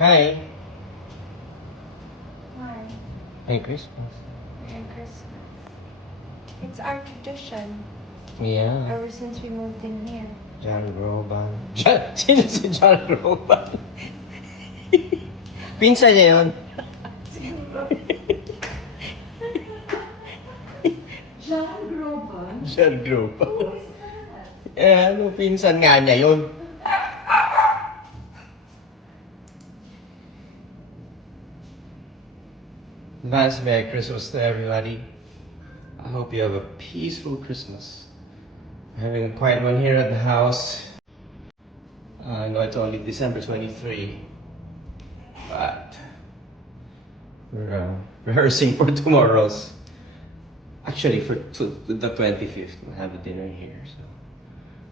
Hi. Hi. Merry Christmas. Merry Christmas. It's our tradition Yeah. ever since we moved in here. John Roban. Sino si John Roban? Pinsan niya yun. John Groban? John Roban. Who is that? Ano, pinsan nga niya yun. Advance Merry Christmas to everybody. I hope you have a peaceful Christmas. We're having a quiet one here at the house. I know it's only December 23, but we're rehearsing for tomorrow's. Actually, for the 25th, we'll have a dinner here. So,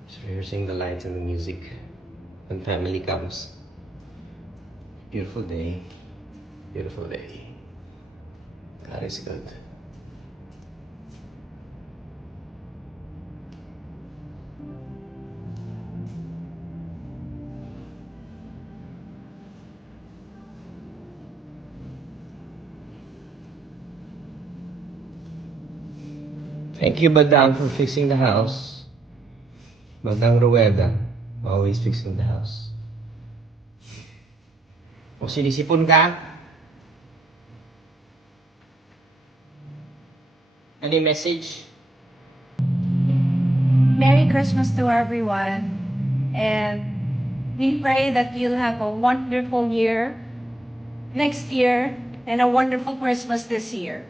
just rehearsing the lights and the music when family comes. Beautiful day. Beautiful day. God is good. Thank you, Badang, for fixing the house. Badang Rueda, always fixing the house. O sinisipon ka? Any message? Merry Christmas to everyone. And we pray that you'll have a wonderful year next year and a wonderful Christmas this year.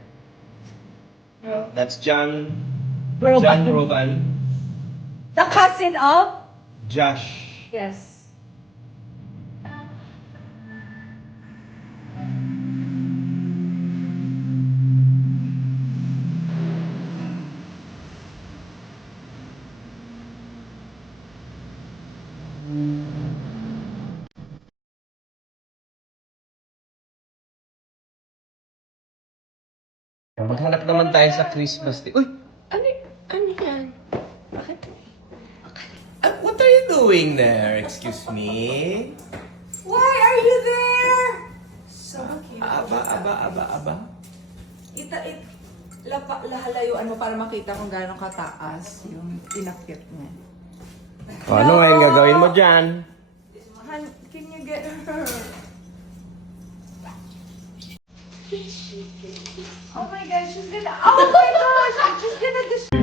That's John Roban. Roban. The cousin of? Josh. Yes. Maghanap naman tayo sa Christmas tree. Uy! Ano yan? Bakit? What are you doing there? Excuse me? Why are you there? So cute. Aba. Lahalayuan mo para makita kung gaano kataas yung inakyat niya. O, ano ngayon gagawin mo dyan? Han, can you get her? Oh my gosh, she's gonna. Oh my gosh, she's gonna destroy.